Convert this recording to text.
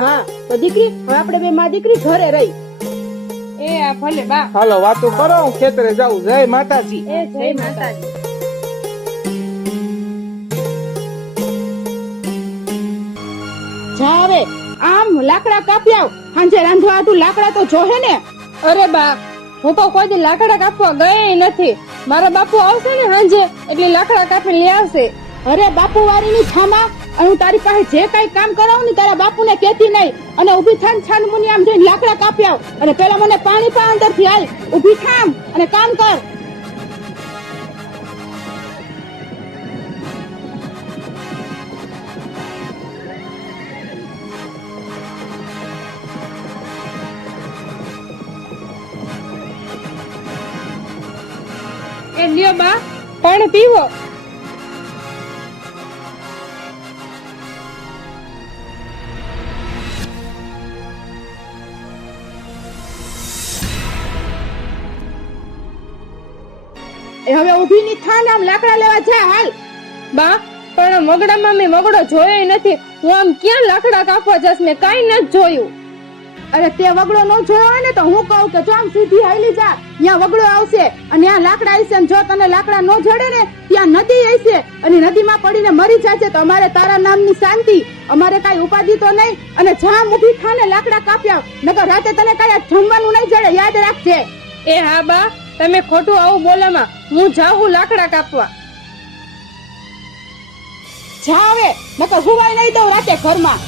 હા તો દીકરી હવે આપણે બે માં દીકરી ઘરે રહી. એ આ ભલે બા. હાલો વાતો કરો, હું ખેતરે જાઉં. જય માતાજી. એ જય માતાજી. જા હવે આમ લાકડા કાપી આવ. સાંજે રાંધવા આટું લાકડા તો જોહે ને. અરે બા, હું તો કોઈ દી લાકડા કાપવા ગઈ નથી. મારા બાપુ આવશે ને સાંજે એટલે લાકડા કાપી લઈ આવશે. અરે બાપુ વાળીની છામા, અને હું તારી પાસે જે કઈ કામ કરાવું ને તારા બાપુને કહેતી નહીં. અને ઊભી થાન છાન મુની આમ જઈને લાકડા કાપી આવ. અને પેલા મને પાણી પા અંદર થી હાલ. ઊભી થામ અને કામ કર. એ લ્યો બા, પાણી પીવો. એ હવે ઊભી ની થાન આમ લાકડા લેવા જા હાલ. બા પણ મગડામાં મેં મગડો જોયો નથી. હું આમ ક્યાં લાકડા કાપવા જઈશ? મેં કઈ નથી જોયું. અરે તે વગડો ન જોયો હોય ને તો હું કહું કે જો આમ સીધી હાલી જા, ત્યાં વગડો આવશે અને ત્યાં લાકડા હશે. અને જો તને લાકડા ન જડે ને ત્યાં નદી હશે અને નદીમાં પડીને મરી જશે તો અમારે તારા નામની શાંતિ, અમારે કઈ ઉપાધિ તો નહીં. અને જામ ઊભી થાને લાકડા કાપ્યા, નકર રાતે તને કઈ જમવાનું નહીં જડે, યાદ રાખજે. એ હા બા, તમે ખોટું આવું બોલામાં. હું જાઉં લાકડા કાપવા. જા હવે, નકર હુવાય નહીં દઉં રાતે ઘરમાં.